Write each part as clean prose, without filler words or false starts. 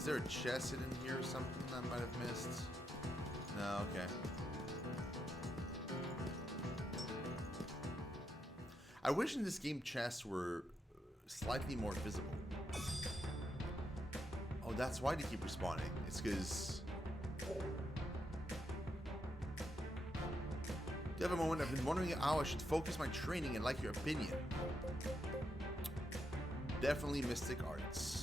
Is there a chest hidden here or something I might have missed? No, okay. I wish in this game chests were slightly more visible. Oh, that's why they keep respawning. It's because... Do you have a moment? I've been wondering how I should focus my training and like your opinion. Definitely Mystic Arts.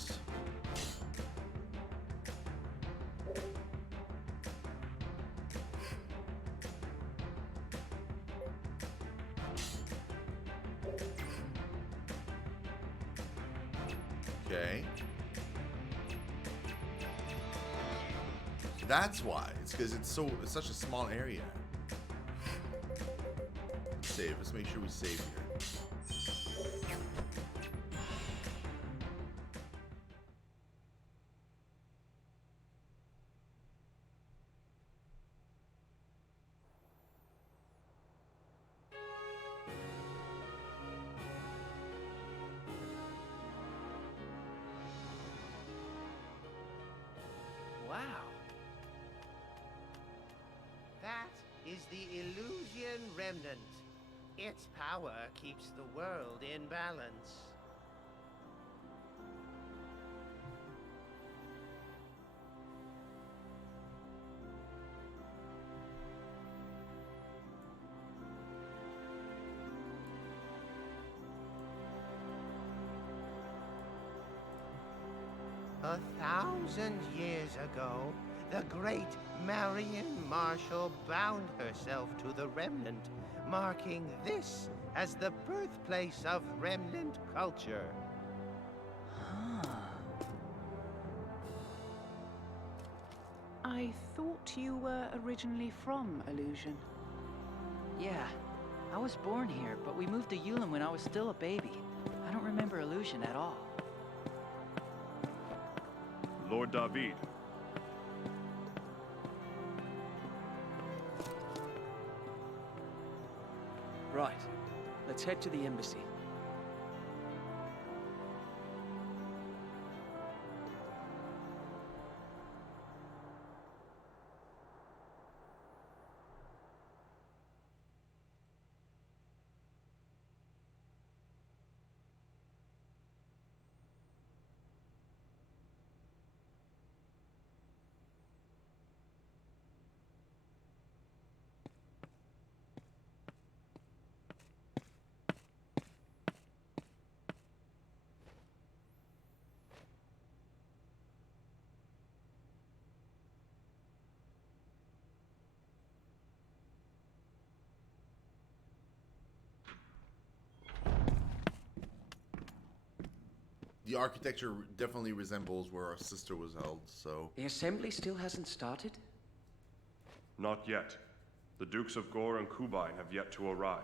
Okay. That's why. It's because it's such a small area. Let's save. Let's make sure we save here. Wow. That is the Elysian Remnant. Its power keeps the world in balance. A 1,000 years ago, the great Marian Marshall bound herself to the Remnant, marking this as the birthplace of Remnant culture. I thought you were originally from Illusion. Yeah, I was born here, but we moved to Ulam when I was still a baby. I don't remember Illusion at all. Lord David. Right. Let's head to the embassy. The architecture definitely resembles where our sister was held, so... The assembly still hasn't started? Not yet. The Dukes of Gore and Kubine have yet to arrive.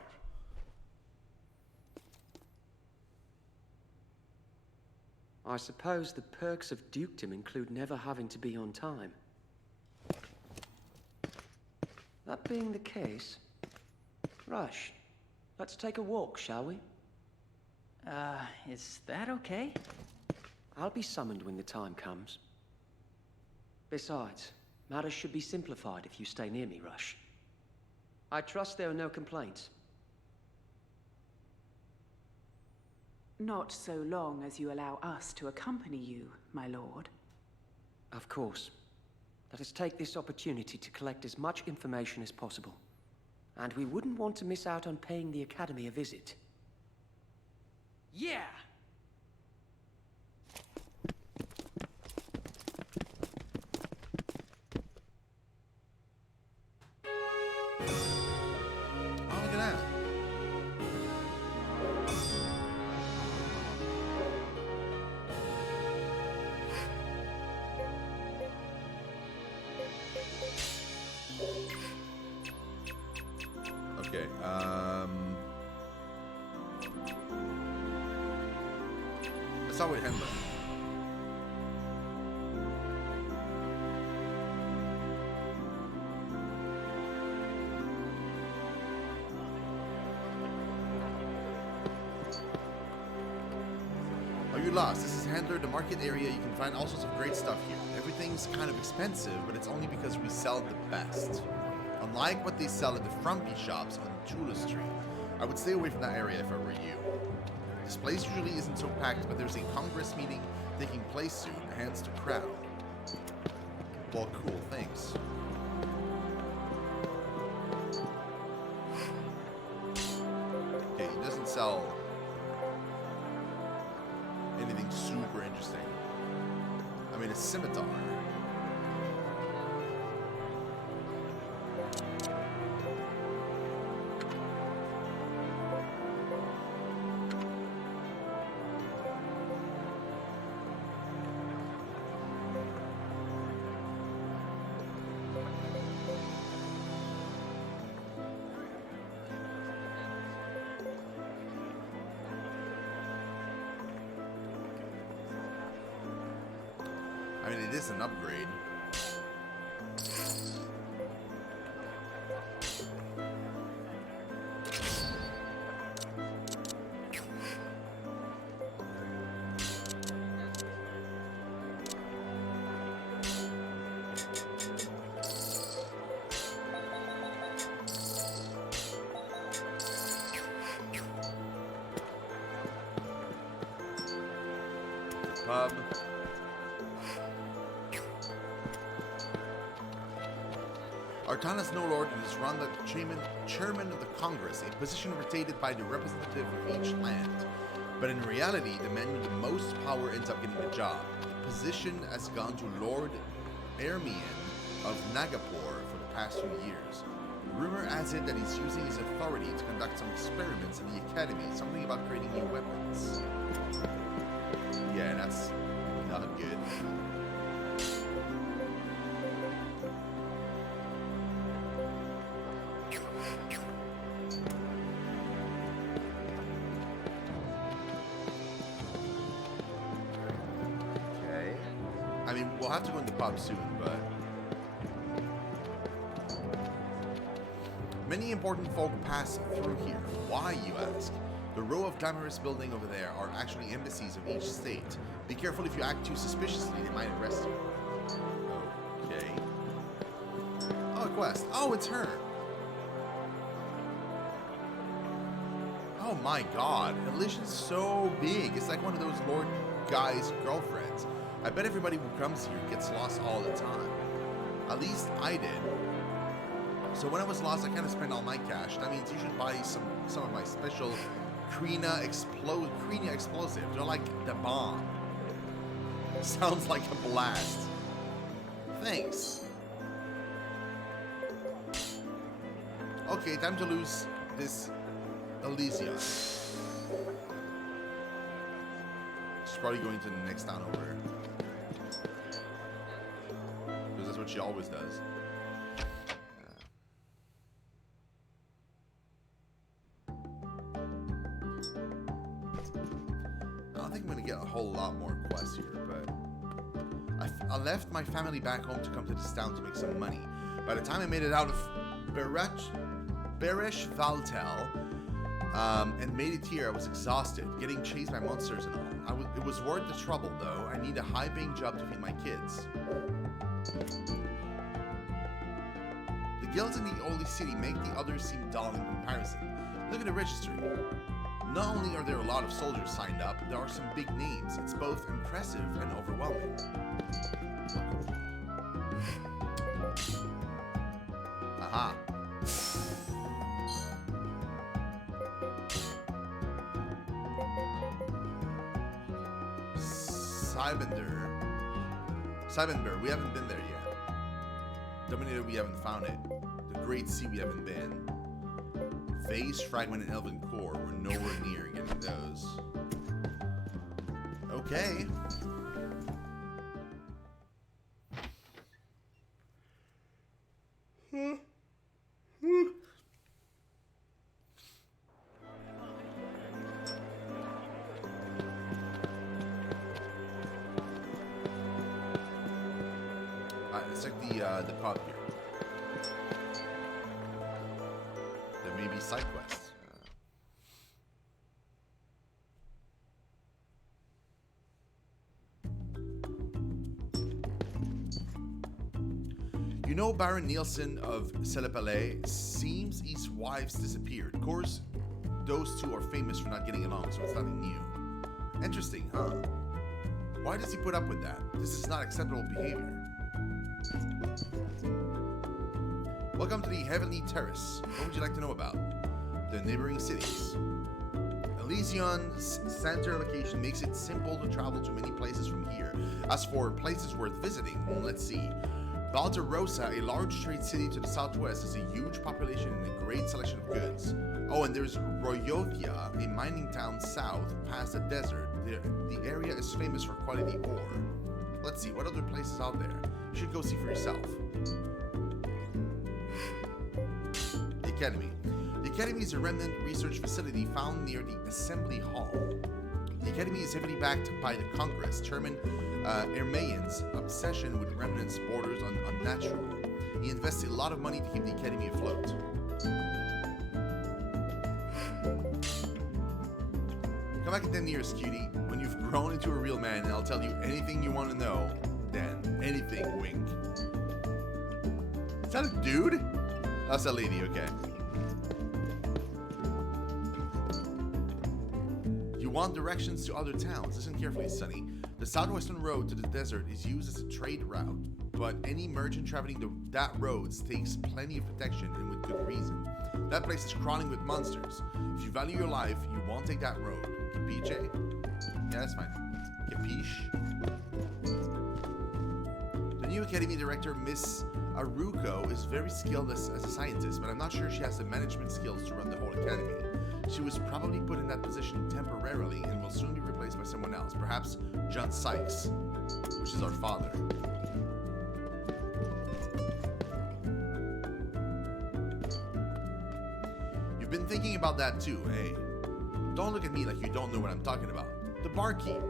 I suppose the perks of dukedom include never having to be on time. That being the case... Rush, let's take a walk, shall we? Is that okay? I'll be summoned when the time comes. Besides, matters should be simplified if you stay near me, Rush. I trust there are no complaints. Not so long as you allow us to accompany you, my lord. Of course. Let us take this opportunity to collect as much information as possible. And we wouldn't want to miss out on paying the Academy a visit. Yeah! Oh, look at that. Okay, let's start with Henry. Are you boss, this is Handler, the market area. You can find all sorts of great stuff here. Everything's kind of expensive, but it's only because we sell the best. Unlike what they sell at the frumpy shops on Chula Street, I would stay away from that area if I were you. This place usually isn't so packed, but there's a Congress meeting taking place soon, hence the crowd. Well, cool, thanks. Okay, he doesn't sell anything super interesting. I mean, a scimitar. I mean, it is an upgrade. Pub. Artana's no lord and is run the chairman of the Congress, a position rotated by the representative of each land. But in reality, the man with the most power ends up getting the job. The position has gone to Lord Ermion of Nagapur for the past few years. Rumor has it that he's using his authority to conduct some experiments in the academy, something about creating new weapons. Yeah, that's not good. Okay. I mean, we'll have to go in the pub soon, but... Many important folk pass through here. Why, you ask? The row of glamorous buildings over there are actually embassies of each state. Be careful if you act too suspiciously, they might arrest you. Okay. Oh, a quest. Oh, it's her. Oh my god. Elysium's so big. It's like one of those Lord guys' girlfriends. I bet everybody who comes here gets lost all the time. At least I did. So when I was lost, I kind of spent all my cash. That means you should buy some of my special Krina explosive. They're like the bomb. Sounds like a blast. Thanks. Okay, time to lose this Elysium. She's probably going to the next town over. Because that's what she always does. I think I'm gonna get a whole lot more quests here, but I left my family back home to come to this town to make some money. By the time I made it out of Beresh Valtel and made it here, I was exhausted, getting chased by monsters and all. It was worth the trouble, though. I need a high-paying job to feed my kids. The guilds in the Holy City make the others seem dull in comparison. Look at the registry. Not only are there a lot of soldiers signed up, there are some big names. It's both impressive and overwhelming. Aha. Sybender, we haven't been there yet. Dominator, we haven't found it. The Great Sea, we haven't been. Vase, Fragment, and Elven Core, we're nowhere near getting those. Okay. Let's check the pub here. There may be side quests. You know, Baron Nielsen of Celepalais seems his wife's disappeared. Of course, those two are famous for not getting along, so it's nothing new. Interesting, huh? Why does he put up with that? This is not acceptable behavior. Welcome to the Heavenly Terrace. What would you like to know about? The neighboring cities. Elysium's center location makes it simple to travel to many places from here. As for places worth visiting, let's see. Valderosa, a large trade city to the southwest, has a huge population and a great selection of goods. Oh, and there's Royothia, a mining town south, past the desert. The area is famous for quality ore. Let's see, what other places out there? You should go see for yourself. The Academy. The Academy is a remnant research facility found near the Assembly Hall. The Academy is heavily backed by the Congress. Chairman Ermayan's obsession with remnants borders on unnatural. He invests a lot of money to keep the Academy afloat. Come back in 10 years, cutie. When you've grown into a real man, and I'll tell you anything you want to know. Then, anything, wink. Is that a dude? That's a lady, okay. You want directions to other towns. Listen carefully, Sonny. The southwestern road to the desert is used as a trade route, but any merchant traveling that road takes plenty of protection and with good reason. That place is crawling with monsters. If you value your life, you won't take that road. Capiche? Yeah, that's fine. Capiche? The new Academy Director, Miss Aruko, is very skilled as a scientist, but I'm not sure she has the management skills to run the whole Academy. She was probably put in that position temporarily and will soon be replaced by someone else, perhaps John Sykes, which is our father. You've been thinking about that too, eh? Don't look at me like you don't know what I'm talking about. The barkeep.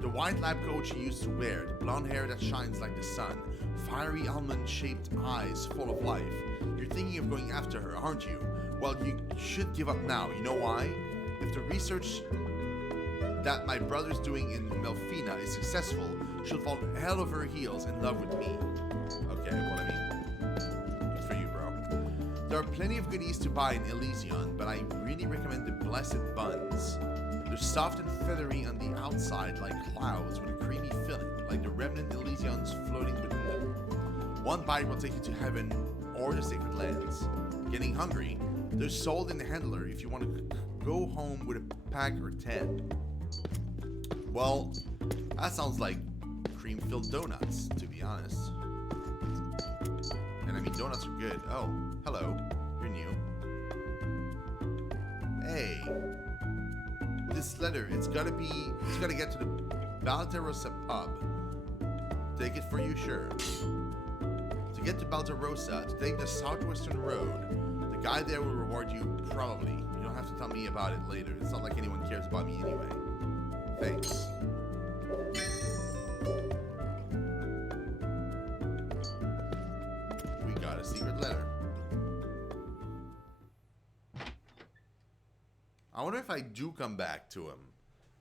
The white lab coat she used to wear, the blonde hair that shines like the sun, fiery almond-shaped eyes full of life. You're thinking of going after her, aren't you? Well, you should give up now. You know why? If the research that my brother's doing in Melfina is successful, she'll fall hell over her heels in love with me. Okay, well, I mean, good for you, bro. There are plenty of goodies to buy in Elysium, but I really recommend the blessed buns. They're soft and feathery on the outside like clouds with a creamy filling, like the remnant Elysiums floating within them. One bite will take you to heaven or the sacred lands. Getting hungry? They're sold in the handler if you want to go home with a pack or 10. Well, that sounds like cream-filled donuts, to be honest. And I mean, donuts are good. Oh, hello. You're new. Hey. This letter, it's gotta get to the Valderosa pub. Take it for you, sure. To get to Valderosa, to take the southwestern road, the guy there will reward you, probably. You don't have to tell me about it later. It's not like anyone cares about me anyway. Thanks. We got a secret letter. I wonder if I do come back to him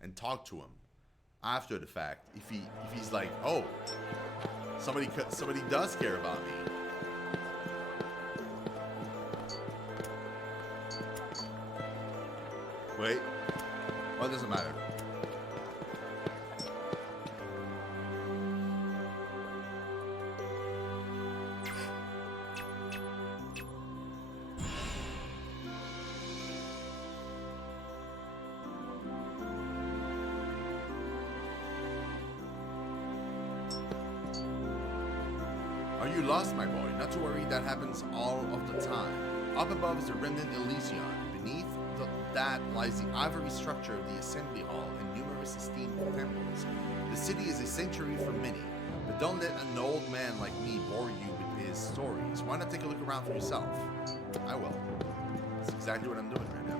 and talk to him after the fact. If he's like, oh, somebody does care about me. Wait. Well, it doesn't matter. Are you lost, my boy? Not to worry, that happens all of the time. Up above is the Remnant Elysium. Beneath that lies the ivory structure of the Assembly Hall and numerous esteemed temples. The city is a sanctuary for many, but don't let an old man like me bore you with his stories. Why not take a look around for yourself? I will. That's exactly what I'm doing right now.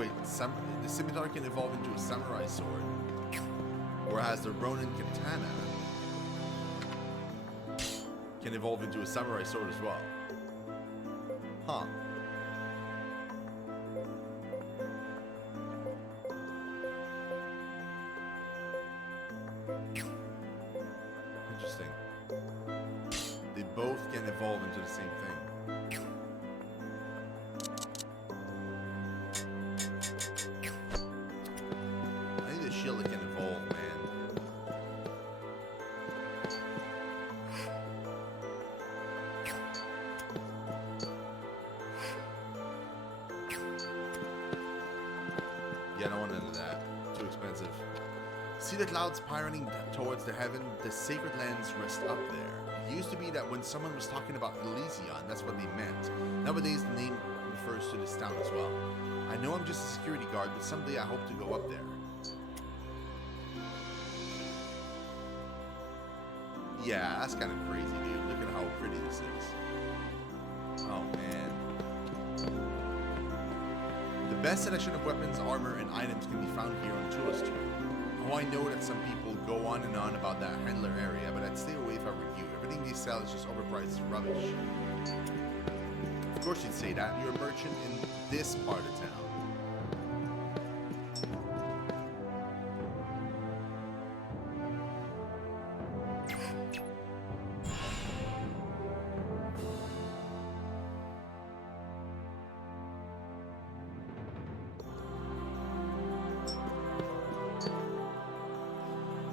Wait, the scimitar can evolve into a samurai sword, whereas the Ronin katana can evolve into a samurai sword as well. Huh. Interesting. They both can evolve into the same thing. I think the shield can evolve, man. Yeah, I don't want none of that. Too expensive. See the clouds pirating towards the heaven? The sacred lands rest up there. It used to be that when someone was talking about Elysium, that's what they meant. Nowadays, the name refers to this town as well. I know I'm just a security guard, but someday I hope to go up there. Yeah, that's kind of crazy, dude. Look at how pretty this is. Oh, man. The best selection of weapons, armor, and items can be found here on Tula Street. Oh, I know that some people go on and on about that handler area, but I'd stay away if I were you. Everything they sell is just overpriced rubbish. Of course you'd say that. You're a merchant in this part of town.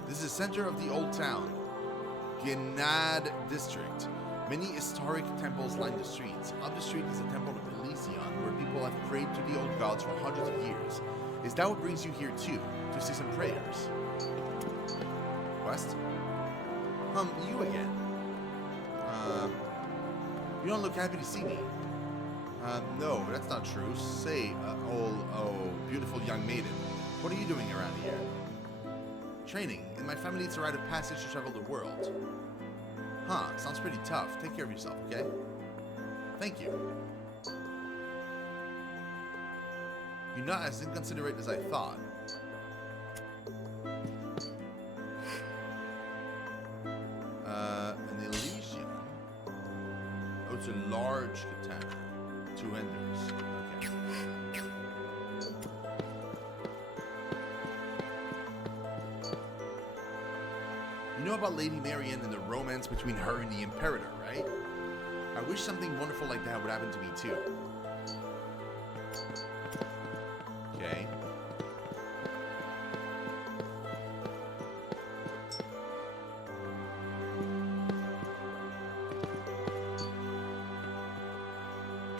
This is the center of the old town, Gnad district. Many historic temples line the streets. Up the street is the temple of Elysium, where people have prayed to the old gods for hundreds of years. Is that what brings you here too? To say some prayers? Quest? You again. You don't look happy to see me. No, that's not true. Say, oh, beautiful young maiden. What are you doing around here? Training. In my family, it's a rite of passage to travel the world. Huh, sounds pretty tough. Take care of yourself, okay? Thank you. You're not as inconsiderate as I thought. An Elysium. Oh, it's a large katana. 2 enders. Okay. You know about Lady Marian and the romance between her and the Imperator, right? I wish something wonderful like that would happen to me too. Okay.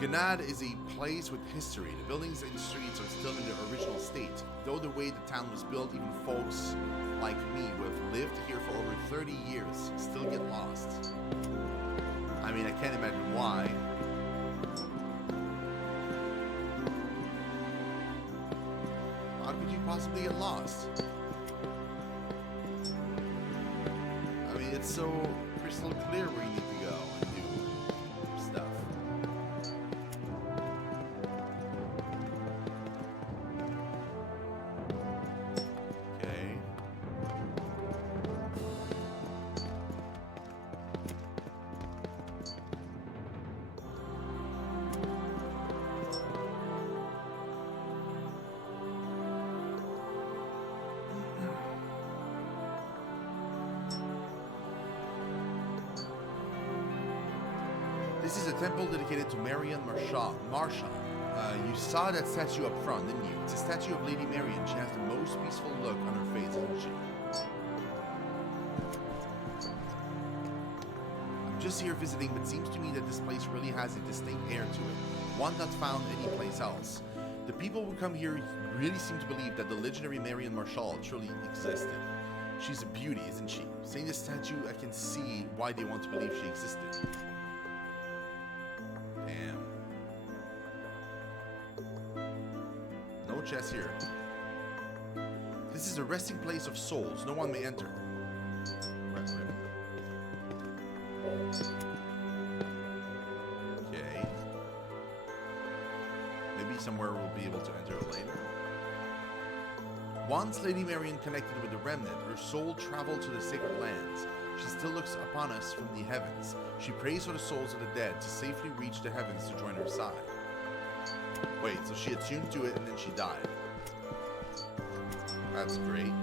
Gnad is a place with history. The buildings and streets are still in their original state. Though the way the town was built, even folks like me who have lived here for over 30 years still get lost. I mean, I can't imagine why. How could you possibly get lost? I mean, it's so crystal clear where you need to go and do stuff. This is a temple dedicated to Marian Marshal. You saw that statue up front, didn't you? It's a statue of Lady Marian. She has the most peaceful look on her face, isn't she? I'm just here visiting, but it seems to me that this place really has a distinct air to it, one not found anyplace else. The people who come here really seem to believe that the legendary Marian Marshal truly existed. She's a beauty, isn't she? Seeing this statue, I can see why they want to believe she existed. No chest here. This is a resting place of souls. No one may enter. Okay. Maybe somewhere we'll be able to enter it later. Once Lady Marion connected with the Remnant, her soul traveled to the sacred lands. She still looks upon us from the heavens. She prays for the souls of the dead to safely reach the heavens to join her side. Wait, so she attuned to it and then she died. That's great.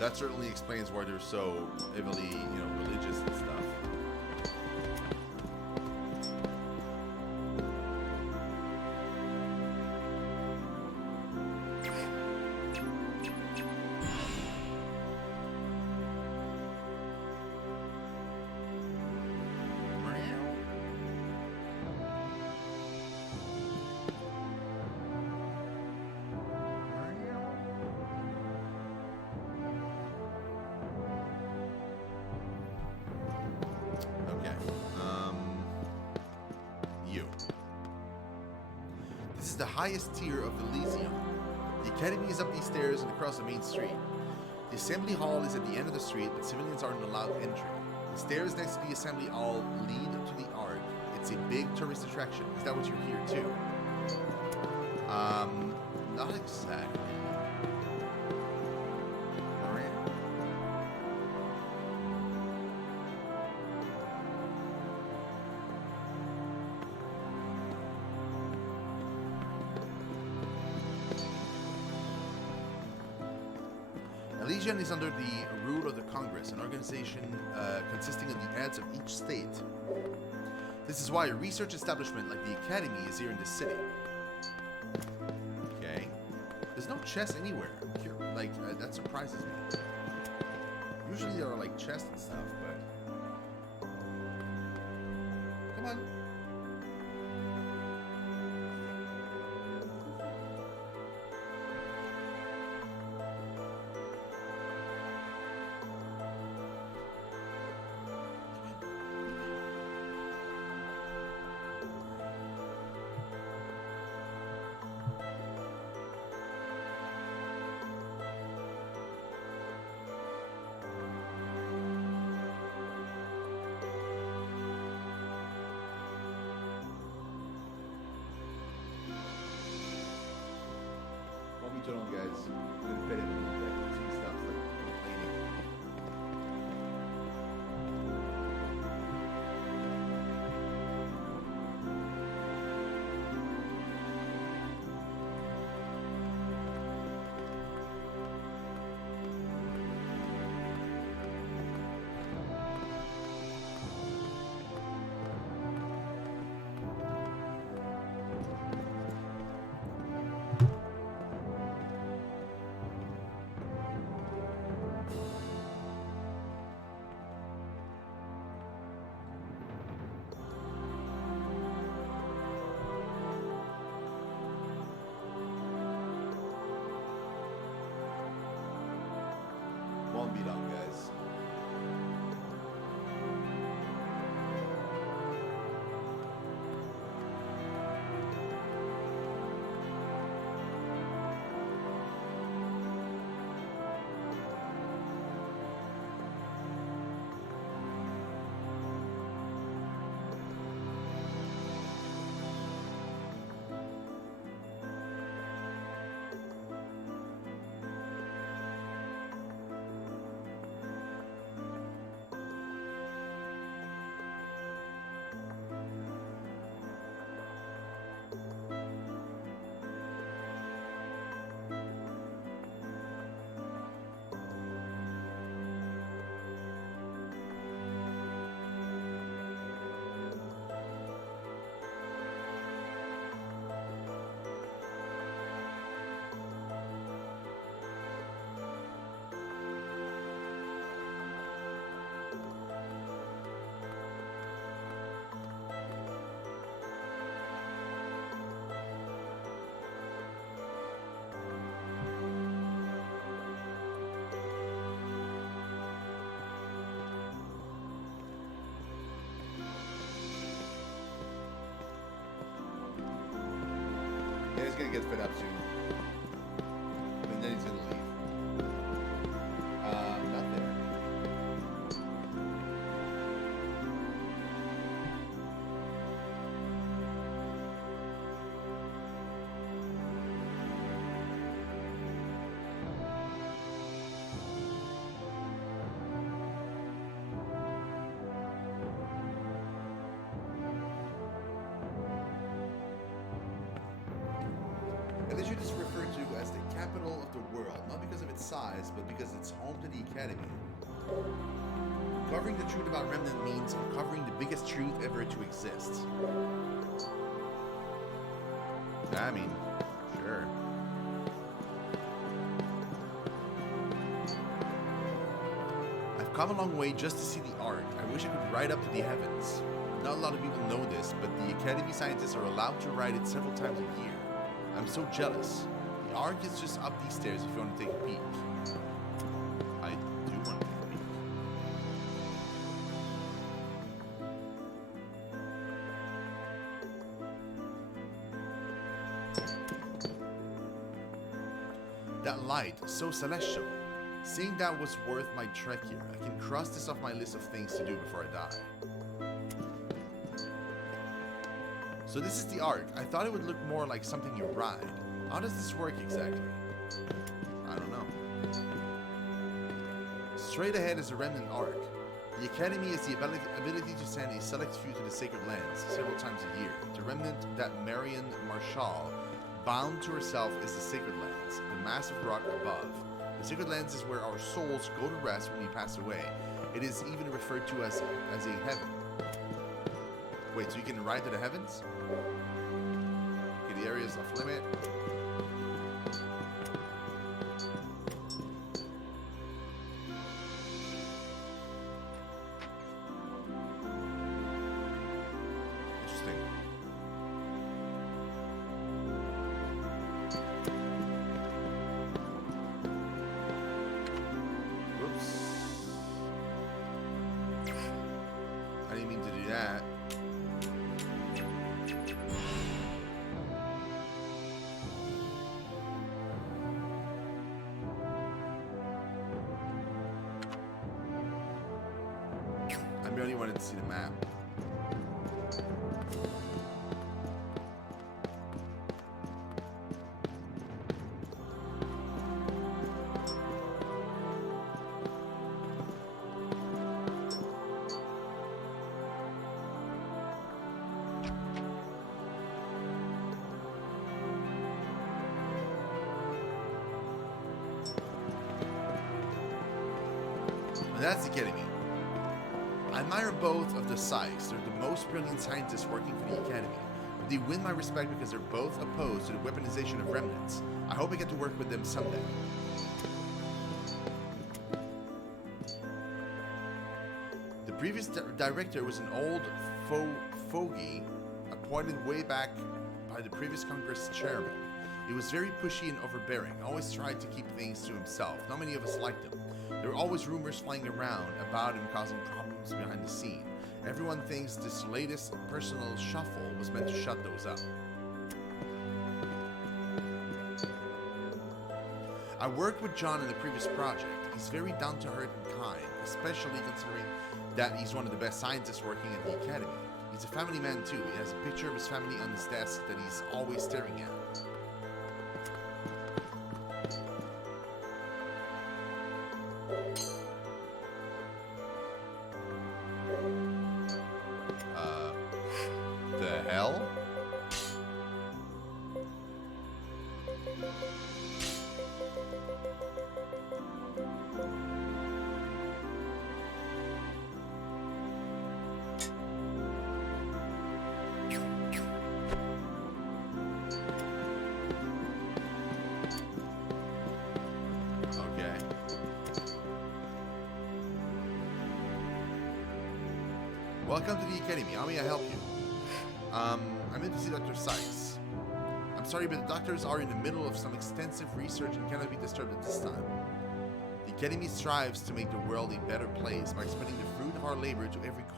That certainly explains why they're so heavily, religious and stuff. The highest tier of Elysium. The academy is up these stairs and across the main street. The assembly hall is at the end of the street, but civilians aren't allowed entry. The stairs next to the assembly hall lead to the Ark. It's a big tourist attraction. Is that what you're here too? Not exactly. Elysium is under the rule of the Congress, an organization consisting of the heads of each state. This is why a research establishment like the Academy is here in this city. Okay. There's no chest anywhere. That surprises me. Usually there are like chests and stuff, but... Come on. Turn on, guys. I'm gonna pet it a little bit. See stuff like complaining. Won't be long, guys. Yeah, he's gonna get fed up soon. And then he's gonna leave. Not there. is referred to as the capital of the world, not because of its size, but because it's home to the Academy. Uncovering the truth about Remnant means uncovering the biggest truth ever to exist. I mean, sure. I've come a long way just to see the Ark. I wish I could ride up to the heavens. Not a lot of people know this, but the Academy scientists are allowed to ride it several times a year. I'm so jealous. The Ark is just up these stairs if you want to take a peek. I do want to take a peek. That light, so celestial. Seeing that was worth my trek here. I can cross this off my list of things to do before I die. So this is the Ark. I thought it would look more like something you ride. How does this work exactly? I don't know. Straight ahead is the Remnant Art. The Academy has the ability to send a select few to the Sacred Lands several times a year. The remnant that Marion Marshall bound to herself is the Sacred Lands, the massive rock above. The Sacred Lands is where our souls go to rest when we pass away. It is even referred to as a heaven. Wait, so you can ride to the heavens? Okay, the area is off limit. Interesting. Whoops. I didn't mean to do that. I merely wanted to see the map. And that's the Academy. I admire both of the Sykes. They're the most brilliant scientists working for the Academy. But they win my respect because they're both opposed to the weaponization of remnants. I hope I get to work with them someday. The previous director was an old fogey appointed way back by the previous Congress chairman. He was very pushy and overbearing, always tried to keep things to himself. Not many of us liked him. There were always rumors flying around about him causing problems behind the scene. Everyone thinks this latest personal shuffle was meant to shut those up. I worked with John in the previous project. He's very down to earth and kind, especially considering that he's one of the best scientists working at the Academy. He's a family man too. He has a picture of his family on his desk that he's always staring at. The hell? Okay. Welcome to the Academy. How may I help you? I'm in to see Dr. Sykes. I'm sorry, but the doctors are in the middle of some extensive research and cannot be disturbed at this time. The Academy strives to make the world a better place by spreading the fruit of our labor to every corner